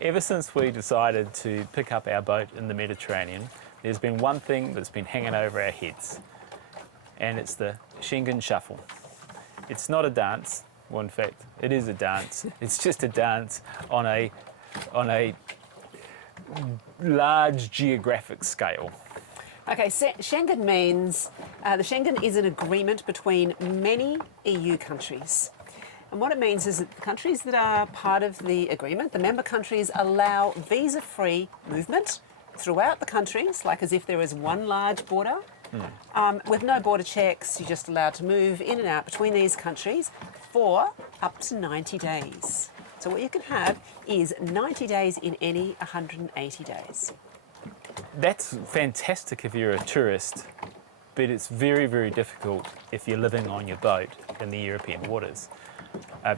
Ever since we decided to pick up our boat in the Mediterranean, there's been one thing that's been hanging over our heads, and it's the Schengen shuffle. It's not a dance. Well, in fact, it is a dance. It's just a dance on a large geographic scale. Okay, Schengen means, the Schengen is an agreement between many EU countries. And what it means is that the countries that are part of the agreement, the member countries, allow visa-free movement throughout the countries, like as if there is one large border. With no border checks, you're just allowed to move in and out between these countries for up to 90 days. So what you can have is 90 days in any 180 days. That's fantastic if you're a tourist, but it's very, very difficult if you're living on your boat in the European waters.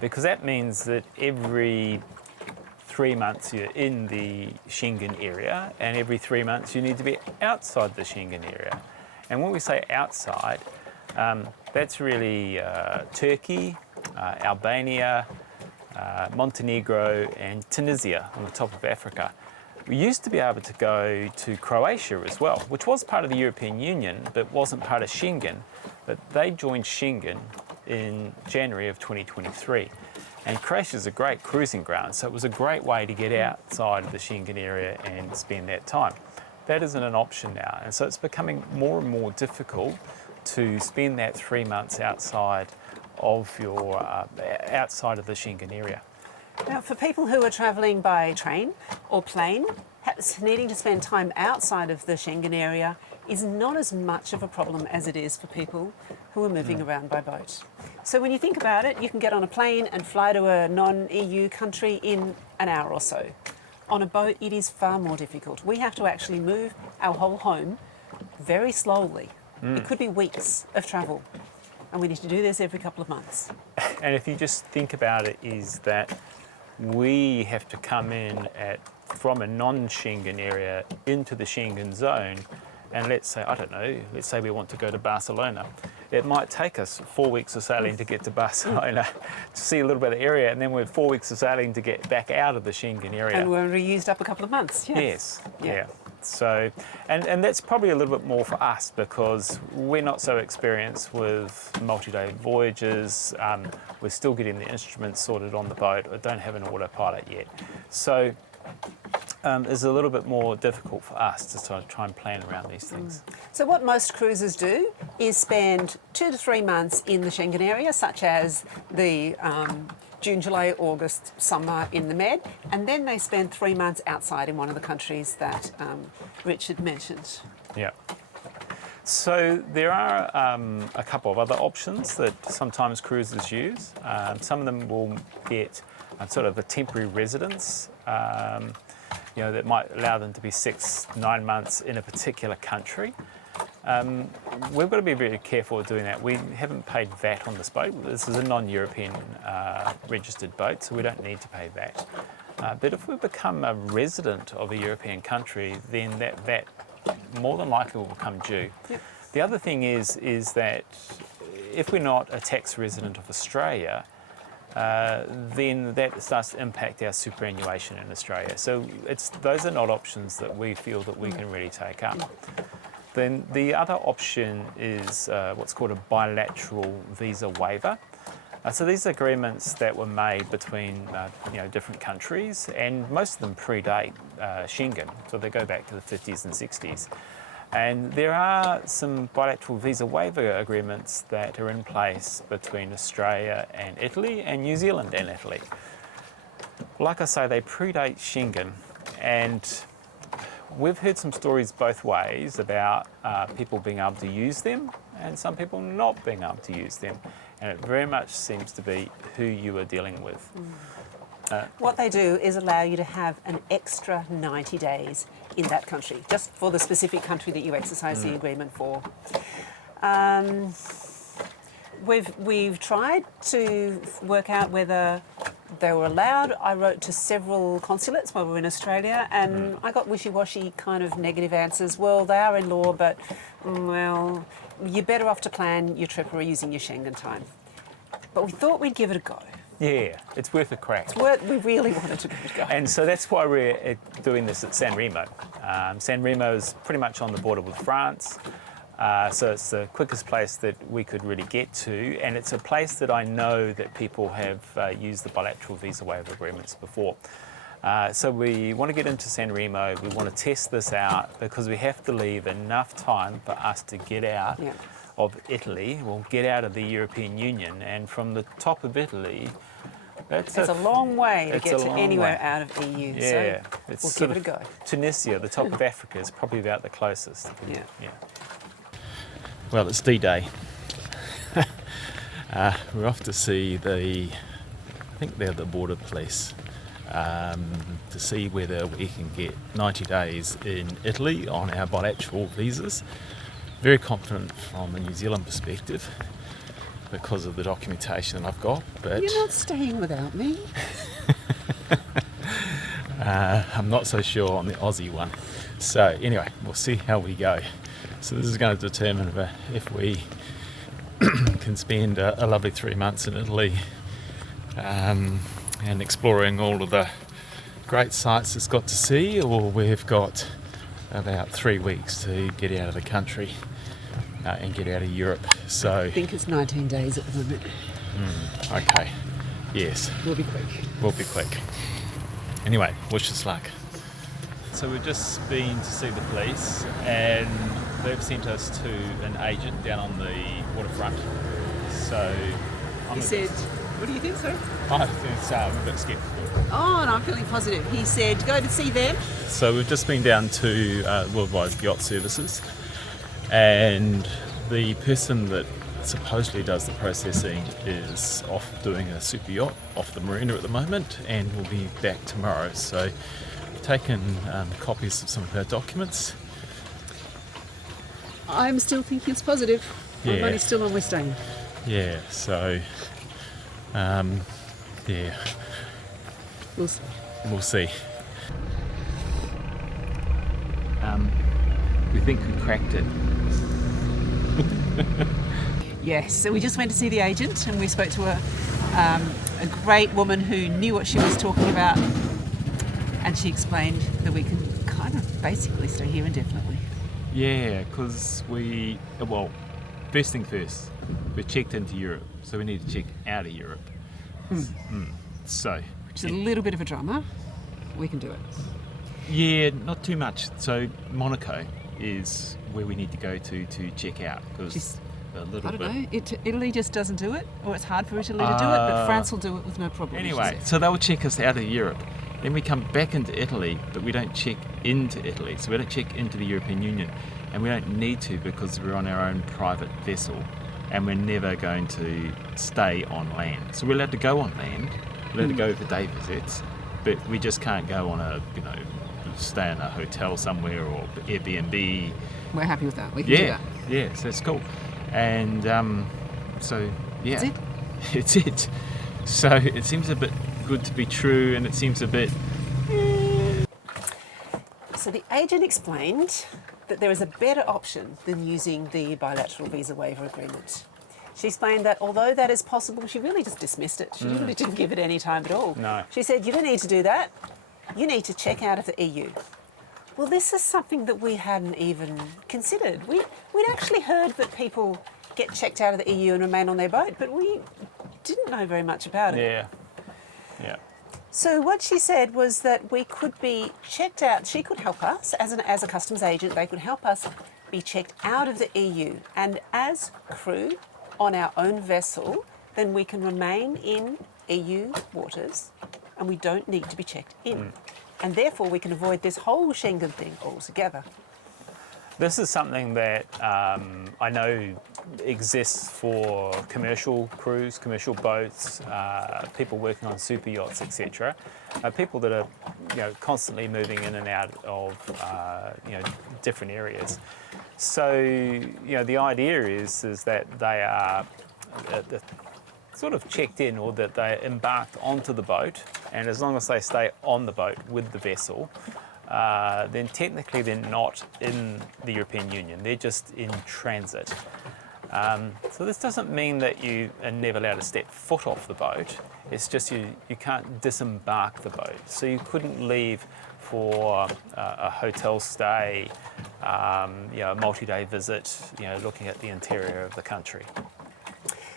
Because that means that every 3 months you're in the Schengen area, and every 3 months you need to be outside the Schengen area. And when we say outside, that's really Turkey, Albania, Montenegro and Tunisia on the top of Africa. We used to be able to go to Croatia as well, which was part of the European Union but wasn't part of Schengen. But they joined Schengen in January of 2023. And Croatia is a great cruising ground, so it was a great way to get outside of the Schengen area and spend that time. That isn't an option now, and so it's becoming more and more difficult to spend that 3 months outside of outside of the Schengen area. Now, for people who are travelling by train or plane, needing to spend time outside of the Schengen area is not as much of a problem as it is for people who are moving around by boat. So when you think about it, you can get on a plane and fly to a non-EU country in an hour or so. On a boat, it is far more difficult. We have to actually move our whole home very slowly. It could be weeks of travel, and we need to do this every couple of months. And if you just think about it, is that we have to come in from a non-Schengen area into the Schengen zone, and let's say we want to go to Barcelona. It might take us 4 weeks of sailing to get to Barcelona to see a little bit of the area, and then we're 4 weeks of sailing to get back out of the Schengen area. And we're used up a couple of months, Yes, yeah. So, and that's probably a little bit more for us because we're not so experienced with multi-day voyages. We're still getting the instruments sorted on the boat. I don't have an autopilot yet. So it's a little bit more difficult for us to sort of try and plan around these things. So what most cruisers do is spend 2 to 3 months in the Schengen area, such as the June, July, August, summer in the Med, and then they spend 3 months outside in one of the countries that Richard mentioned. Yeah. So there are a couple of other options that sometimes cruisers use. Some of them will get sort of a temporary residence, that might allow them to be 6-9 months in a particular country. We've got to be very careful of doing that. We haven't paid VAT on this boat. This is a non-European registered boat, so we don't need to pay VAT. But if we become a resident of a European country, then that VAT more than likely will become due. Yep. The other thing is that if we're not a tax resident of Australia, then that starts to impact our superannuation in Australia. So those are not options that we feel that we can really take up. Then the other option is what's called a bilateral visa waiver. So these are agreements that were made between different countries, and most of them predate Schengen, so they go back to the 50s and 60s. And there are some bilateral visa waiver agreements that are in place between Australia and Italy and New Zealand and Italy. Like I say, they predate Schengen, and we've heard some stories both ways about people being able to use them and some people not being able to use them. And it very much seems to be who you are dealing with. What they do is allow you to have an extra 90 days in that country, just for the specific country that you exercise the agreement for. We've tried to work out whether they were allowed. I wrote to several consulates while we were in Australia, and I got wishy-washy kind of negative answers. Well, they are in law, but, well, you're better off to plan your trip or using your Schengen time. But we thought we'd give it a go. Yeah, it's worth a crack. We really wanted to go. And so that's why we're doing this at Sanremo. Sanremo is pretty much on the border with France. So it's the quickest place that we could really get to, and it's a place that I know that people have used the bilateral visa waiver agreements before. So we want to get into Sanremo, we want to test this out because we have to leave enough time for us to get out of Italy, we'll get out of the European Union, and from the top of Italy, it's a long way to get to anywhere out of EU, yeah, so we'll give it a go. Tunisia, the top of Africa, is probably about the closest. Yeah. Well, it's D-Day. We're off to see I think they're the border police, to see whether we can get 90 days in Italy on our bilateral visas. Very confident from a New Zealand perspective because of the documentation I've got. But you're not staying without me. I'm not so sure on the Aussie one. So anyway, we'll see how we go. So this is going to determine if we can spend a lovely 3 months in Italy and exploring all of the great sights it's got to see, or we've got about 3 weeks to get out of the country and get out of Europe. So I think it's 19 days at the moment. Okay, yes. We'll be quick. We'll be quick. Anyway, wish us luck. So we've just been to see the police, and they've sent us to an agent down on the waterfront. So He said, what do you think, sir? I think so. I'm a bit sceptical. Oh, no, I'm feeling positive. He said, go to see them. So we've just been down to Worldwide Yacht Services, and the person that supposedly does the processing is off doing a super yacht off the marina at the moment, and will be back tomorrow. So I've taken copies of some of her documents. I'm still thinking it's positive. My money's still on we're staying. Yeah, so yeah, We'll see. we'll see. We think we cracked it. Yes, so we just went to see the agent and we spoke to a great woman who knew what she was talking about, and she explained that we can kind of basically stay here indefinitely. Yeah, because first thing first, we're checked into Europe, so we need to check out of Europe. So, Which is a little bit of a drama. We can do it. yeah, not too much. So Monaco is where we need to go to check out, because Just, a little I bit. don't know, Italy just doesn't do it, or it's hard for Italy to do it, but France will do it with no problem. she Anyway, said. so they'll check us out of Europe. Then we come back into Italy, but we don't check into Italy. So we don't check into the European Union. And we don't need to, because we're on our own private vessel. And we're never going to stay on land. So we're allowed to go on land. We're allowed to go for day visits. But we just can't go on stay in a hotel somewhere or Airbnb. We're happy with that. We can do that. Yeah, so it's cool. And so, yeah. That's it? It's it. So it seems a bit good to be true, and it seems a bit... So the agent explained that there is a better option than using the bilateral visa waiver agreement. She explained that although that is possible, she really just dismissed it. She really didn't give it any time at all. No. She said, you don't need to do that. You need to check out of the EU. Well, this is something that we hadn't even considered. We'd actually heard that people get checked out of the EU and remain on their boat, but we didn't know very much about it. Yeah. So what she said was that we could be checked out. She could help us as a customs agent. They could help us be checked out of the EU, and as crew on our own vessel, then we can remain in EU waters, and we don't need to be checked in, and therefore we can avoid this whole Schengen thing altogether. This is something that I know exists for commercial crews, commercial boats, people working on super yachts, etc. People that are, constantly moving in and out of, different areas. So, the idea is that they are sort of checked in, or that they're embarked onto the boat, and as long as they stay on the boat with the vessel, then technically they're not in the European Union, they're just in transit. So this doesn't mean that you are never allowed to step foot off the boat. It's just you can't disembark the boat. So you couldn't leave for a hotel stay, a multi-day visit, looking at the interior of the country.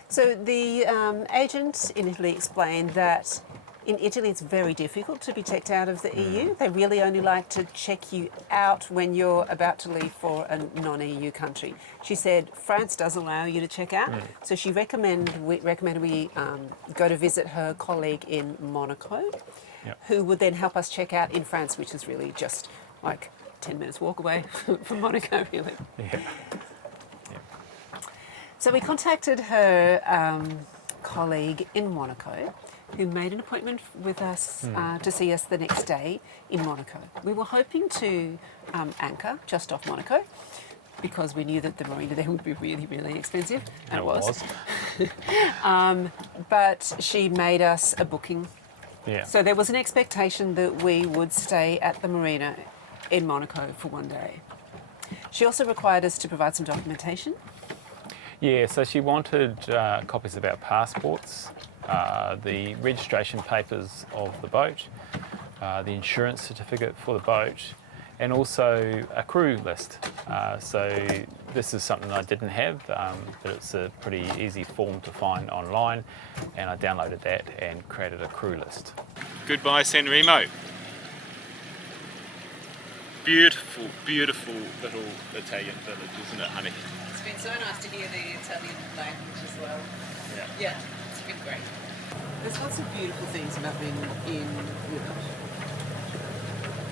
So the agent in Italy explained that in Italy it's very difficult to be checked out of the EU. They really only like to check you out when you're about to leave for a non-EU country. She said France does allow you to check out, so she recommended we go to visit her colleague in Monaco, who would then help us check out in France, which is really just like 10 minutes walk away from Monaco, really. Yeah. So we contacted her colleague in Monaco, who made an appointment with us to see us the next day in Monaco. We were hoping to anchor just off Monaco because we knew that the marina there would be really, really expensive, and it was. But she made us a booking. Yeah. So there was an expectation that we would stay at the marina in Monaco for one day. She also required us to provide some documentation. Yeah, so she wanted copies of our passports, the registration papers of the boat, the insurance certificate for the boat, and also a crew list. So this is something I didn't have, but it's a pretty easy form to find online, and I downloaded that and created a crew list. Goodbye, Sanremo. Beautiful, beautiful little Italian village, isn't it, honey? It's been so nice to hear the Italian language as well. Yeah. It's been great. There's lots of beautiful things about being in Europe.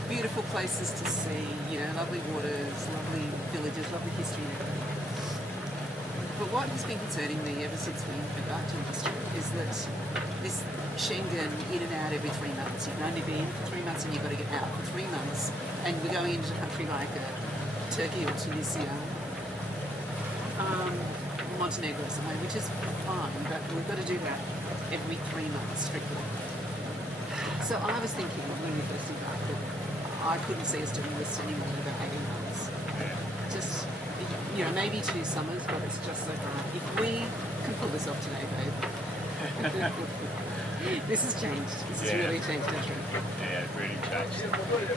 Beautiful places to see, lovely waters, lovely villages, lovely history and everything. But what has been concerning me ever since we embarked on this trip is that this Schengen in and out every 3 months. You can only be in for 3 months and you've got to get out for 3 months. And we're going into a country like Turkey or Tunisia, Montenegro or somewhere, which is fine, but we've got to do that every 3 months strictly. So I was thinking when we first embarked that I couldn't see us doing this anymore in about 18 months. Just, maybe 2 summers, but it's just so hard. If we can pull this off today, babe. This has changed. This has really changed our trip. Yeah, it really changed.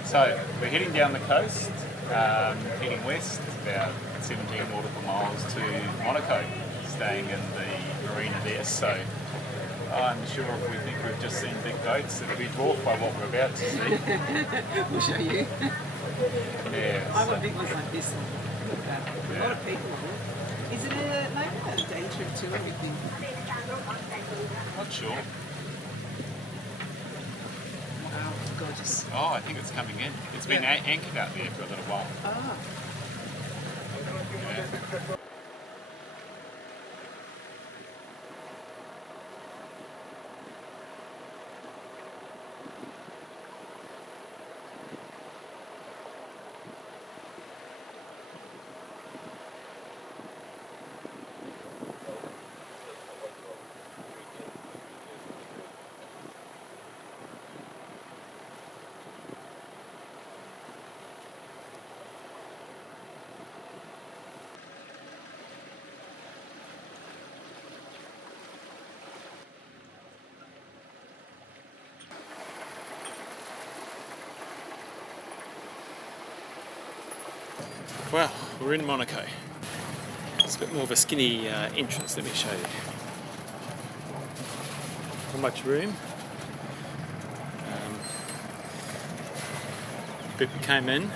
So we're heading down the coast, heading west, about 17 nautical miles to Monaco, staying in the marina there. So I'm sure if we think we've just seen big boats, it'll be dwarfed by what we're about to see. We'll show you. Yeah. I want big ones like this. Look at that. A lot of people on it. Is it maybe a day trip too, or anything? Not sure. Wow, gorgeous. Oh, I think it's coming in. It's been anchored out there for a little while. Oh. Yeah. Well, we're in Monaco. It's a bit more of a skinny entrance, let me show you. Not much room. But we came in,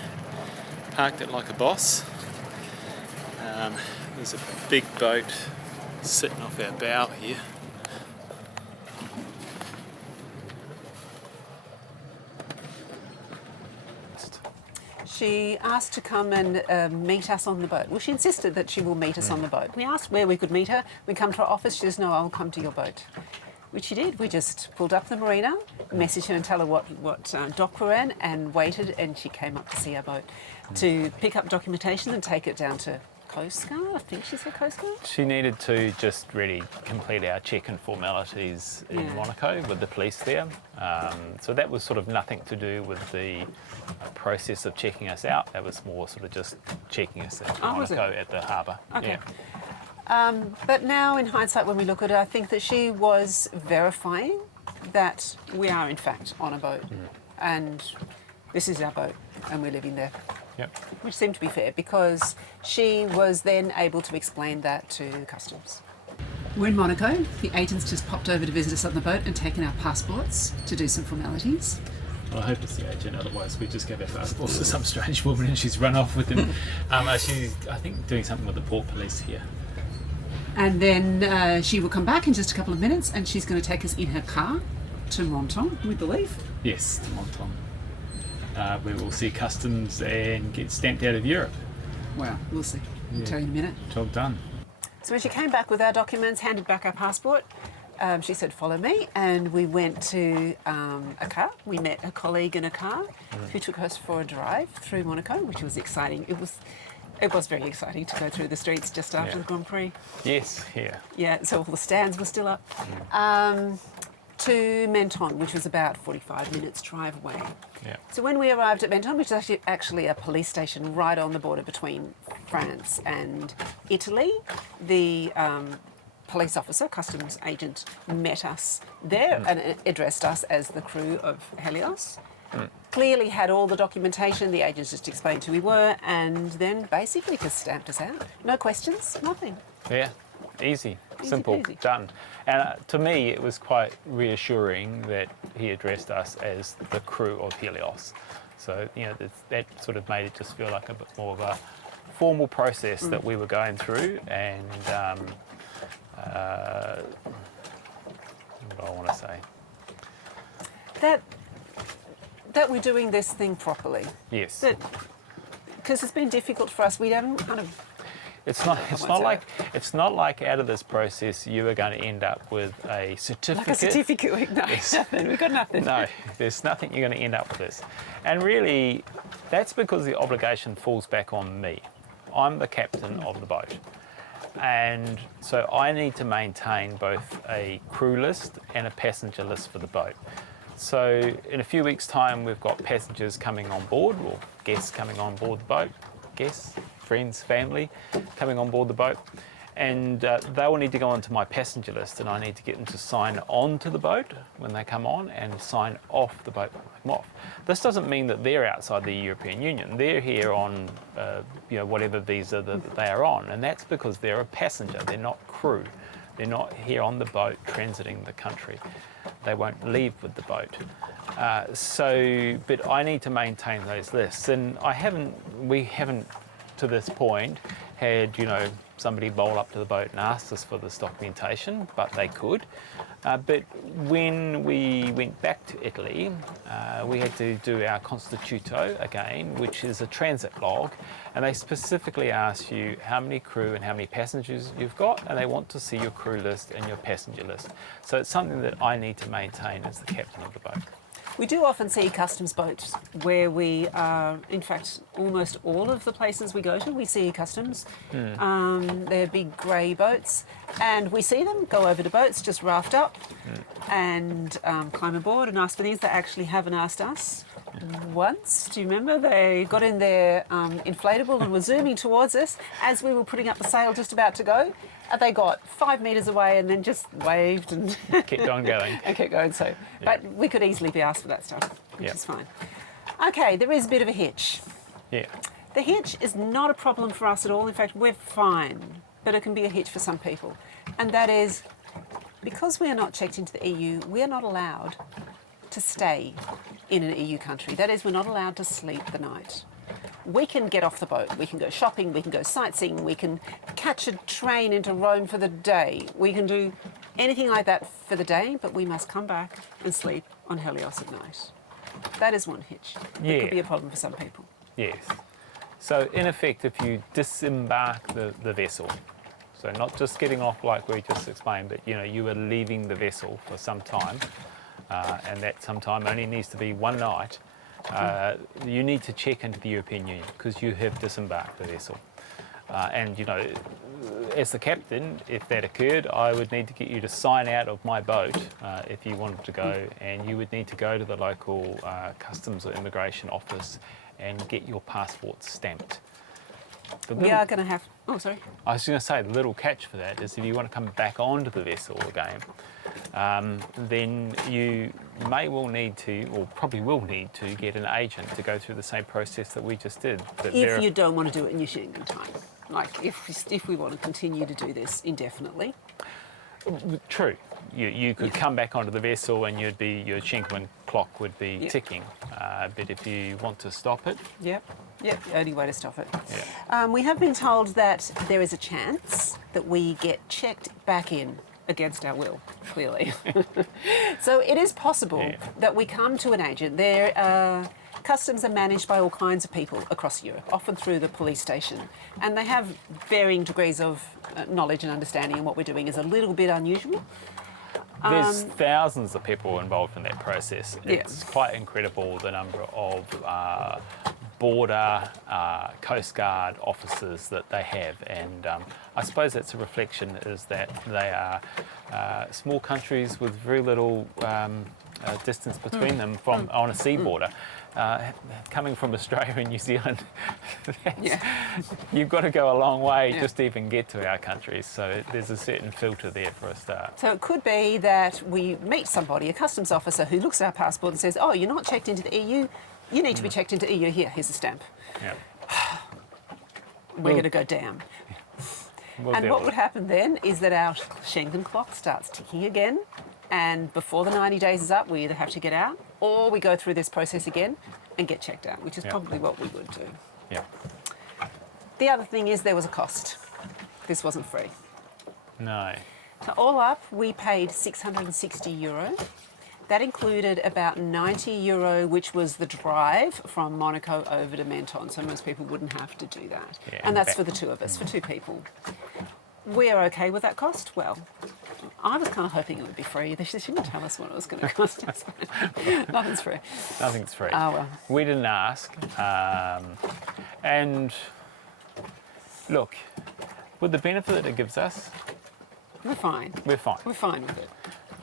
parked it like a boss. There's a big boat sitting off our bow here. She asked to come and meet us on the boat. Well, she insisted that she will meet us on the boat. We asked where we could meet her. We come to her office. She says, no, I'll come to your boat. Which she did. We just pulled up the marina, messaged her and tell her what dock we're in, and waited, and she came up to see our boat to pick up documentation and take it down to Coast Guard. I think she said Coast Guard. She needed to just really complete our check-in formalities in Monaco with the police there. So that was sort of nothing to do with the process of checking us out. That was more sort of just checking us in Monaco at the harbour. Okay. Yeah. But now, in hindsight, when we look at it, I think that she was verifying that we are in fact on a boat, and this is our boat, and we're living there. Yep. Which seemed to be fair because she was then able to explain that to customs. We're in Monaco. The agents just popped over to visit us on the boat and taken our passports to do some formalities. Well, I hope it's the agent, otherwise we just gave our passports to some strange woman and she's run off with them. She's, I think, doing something with the port police here. And then she will come back in just a couple of minutes and she's going to take us in her car to Menton, we believe. Yes, to Menton. We will see customs and get stamped out of Europe. Well, we'll see. I'll tell you in a minute. Job done. So when she came back with our documents, handed back our passport, she said, follow me, and we went to a car. We met a colleague in a car who took us for a drive through Monaco, which was exciting. It was very exciting to go through the streets just after the Grand Prix. Yes, here. Yeah, so all the stands were still up. To Menton, which was about 45 minutes drive away. Yeah. So when we arrived at Menton, which is actually a police station right on the border between France and Italy, the police officer, customs agent, met us there and addressed us as the crew of Helios. Clearly had all the documentation, the agents just explained who we were, and then basically just stamped us out. No questions, nothing. Yeah, easy, simple, peasy. done. And to me, it was quite reassuring that he addressed us as the crew of Helios. So, that sort of made it just feel like a bit more of a formal process that we were going through. And what do I want to say? That we're doing this thing properly. Yes. Because it's been difficult for us. We haven't kind of. It's not like out of this process you are going to end up with a certificate. Like a certificate, no, nothing. We've got nothing. No, there's nothing you're going to end up with this. And really, that's because the obligation falls back on me. I'm the captain of the boat. And so I need to maintain both a crew list and a passenger list for the boat. So in a few weeks' time, we've got passengers coming on board, or guests coming on board the boat, guests, friends, family coming on board the boat, and they will need to go onto my passenger list, and I need to get them to sign on to the boat when they come on and sign off the boat when they come off. This doesn't mean that they're outside the European Union. They're here on whatever visa that they are on, and that's because they're a passenger. They're not crew. They're not here on the boat transiting the country. They won't leave with the boat. But I need to maintain those lists, and we haven't to this point had somebody bowl up to the boat and asked us for this documentation, but they could. But when we went back to Italy, we had to do our Constituto again, which is a transit log, and they specifically ask you how many crew and how many passengers you've got, and they want to see your crew list and your passenger list. So it's something that I need to maintain as the captain of the boat. We do often see customs boats where we are, in fact, almost all of the places we go to, we see customs. They're big grey boats, and we see them go over to boats, just raft up and climb aboard and ask for things. They actually haven't asked us once. Do you remember? They got in their inflatable and were zooming towards us as we were putting up the sail, just about to go. They got 5 metres away and then just waved and Kept on going. and kept going. So, but we could easily be asked for that stuff, which is fine. Okay, there is a bit of a hitch. Yeah. The hitch is not a problem for us at all. In fact, we're fine, but it can be a hitch for some people. And that is, because we are not checked into the EU, we are not allowed to stay in an EU country. That is, we're not allowed to sleep the night. We can get off the boat, we can go shopping, we can go sightseeing, we can catch a train into Rome for the day. We can do anything like that for the day, but we must come back and sleep on Helios at night. That is one hitch. It could be a problem for some people. Yes. So in effect, if you disembark the vessel, so not just getting off like we just explained, but you are leaving the vessel for some time, and that some time only needs to be one night, you need to check into the European Union because you have disembarked the vessel. And as the captain, if that occurred, I would need to get you to sign out of my boat if you wanted to go, and you would need to go to the local customs or immigration office and get your passport stamped. We are going to have... Oh, sorry. I was going to say, the little catch for that is if you want to come back onto the vessel again, then you may well need to, or probably will need to, get an agent to go through the same process that we just did. If you don't want to do it in your Schengen time. Like, if we want to continue to do this indefinitely. True. You could come back onto the vessel and your Schengen clock would be ticking. But if you want to stop it... Yep, the only way to stop it. Yeah. We have been told that there is a chance that we get checked back in against our will, clearly. So it is possible that we come to an agent. Customs are managed by all kinds of people across Europe, often through the police station. And they have varying degrees of knowledge and understanding, and what we're doing is a little bit unusual. There's thousands of people involved in that process. It's quite incredible the number of border, Coast Guard officers that they have. And I suppose that's a reflection is that they are small countries with very little distance between them on a sea border. Coming from Australia and New Zealand, you've got to go a long way just to even get to our countries. So there's a certain filter there for a start. So it could be that we meet somebody, a customs officer, who looks at our passport and says, "Oh, you're not checked into the EU. You need to be checked into EU. Here's a stamp." Yeah. We're going to go down. And what would happen then is that our Schengen clock starts ticking again. And before the 90 days is up, we either have to get out or we go through this process again and get checked out, which is probably what we would do. Yeah. The other thing is there was a cost. This wasn't free. No. So all up, we paid €660. That included about €90, which was the drive from Monaco over to Menton. So most people wouldn't have to do that. Yeah, and that's for the two of us, for two people. We're okay with that cost? Well, I was kind of hoping it would be free. They shouldn't tell us what it was going to cost us. Nothing's free. Nothing's free. Oh, well. We didn't ask. And look, with the benefit that it gives us, we're fine. We're fine. We're fine with it.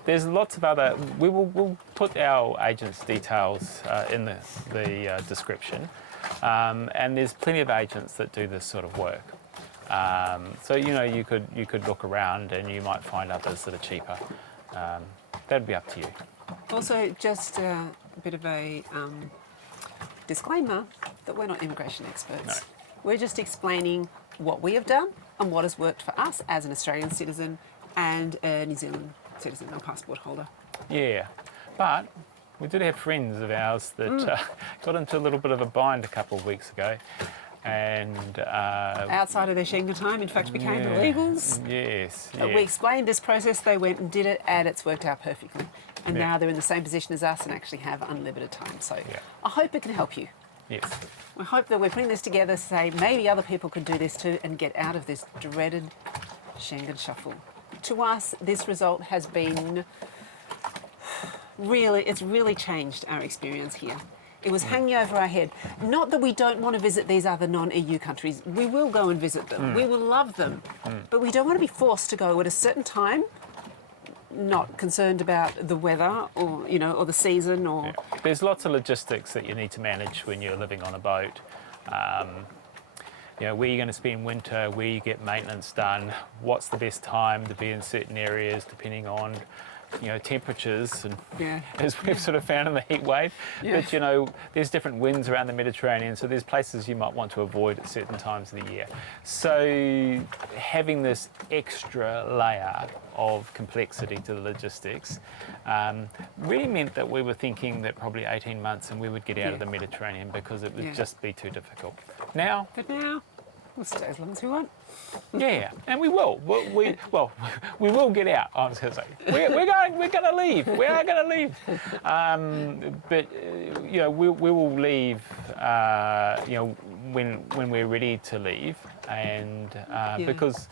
There's lots of other... We'll put our agent's details in the description. And there's plenty of agents that do this sort of work. So you could look around and you might find others that are cheaper. That'd be up to you. Also, just a bit of a disclaimer that we're not immigration experts. No. We're just explaining what we have done and what has worked for us as an Australian citizen and a New Zealand citizen or passport holder. Yeah, but we did have friends of ours that got into a little bit of a bind a couple of weeks ago. And outside of their Schengen time, in fact, became illegals. Yes. We explained this process, they went and did it, and it's worked out perfectly. And now they're in the same position as us and actually have unlimited time. So I hope it can help you. Yes. I hope that we're putting this together to say maybe other people could do this too and get out of this dreaded Schengen shuffle. To us, this result has been it's really changed our experience here. It was hanging over our head. Not that we don't want to visit these other non-EU countries. We will go and visit them. We will love them. But we don't want to be forced to go at a certain time, not concerned about the weather or, or the season or... Yeah. There's lots of logistics that you need to manage when you're living on a boat. Where you're going to spend winter, where you get maintenance done, what's the best time to be in certain areas depending on temperatures, and as we've sort of found in the heat wave. But there's different winds around the Mediterranean, so there's places you might want to avoid at certain times of the year. So having this extra layer of complexity to the logistics really meant that we were thinking that probably 18 months and we would get out of the Mediterranean because it would just be too difficult. But now we'll stay as long as we want. Yeah, and we will. We will get out. I was going to say we're going to leave. We are going to leave. But we will leave. When we're ready to leave, and because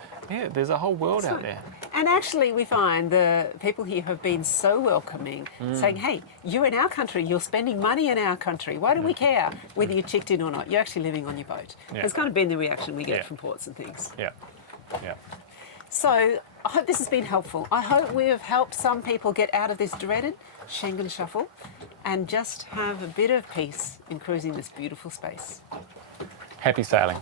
there's a whole world out there. And actually, we find the people here have been so welcoming, saying, "Hey, you're in our country. You're spending money in our country. Why do we care whether you're checked in or not? You're actually living on your boat." It's kind of been the reaction we get from ports and things. Yeah. So I hope this has been helpful. I hope we have helped some people get out of this dreaded Schengen shuffle and just have a bit of peace in cruising this beautiful space. Happy sailing.